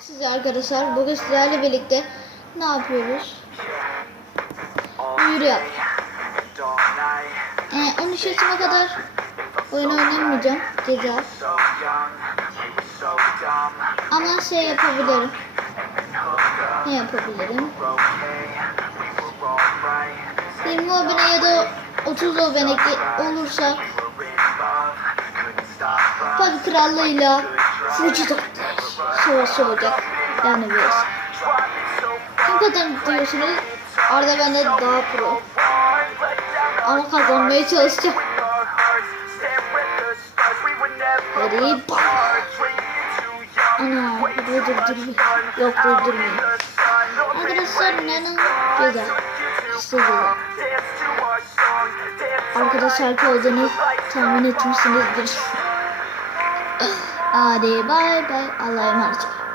Size arkadaşlar bugün sizlerle birlikte ne yapıyoruz? Yürü yap. Ee, 13 yaşıma kadar oyun oynamayacağım. Ceza. Ama şey yapabilirim. Ne yapabilirim? 20 abone ya da 30 abone olursa Tabi krallığıyla Fuji savaşı olacak. Yani biraz. Kim kazanır diyorsunuz? Arda bende daha pro. Ama kazanmaya çalışacağım. Bak. Ana burada durdurmayayım. Yok durdurmayayım. Arkadaşlar neden ceza? İşte ceza. Arkadaşlar olduğunu tahmin etmişsinizdir. Hadi bay bay. Allah'a emanet olun.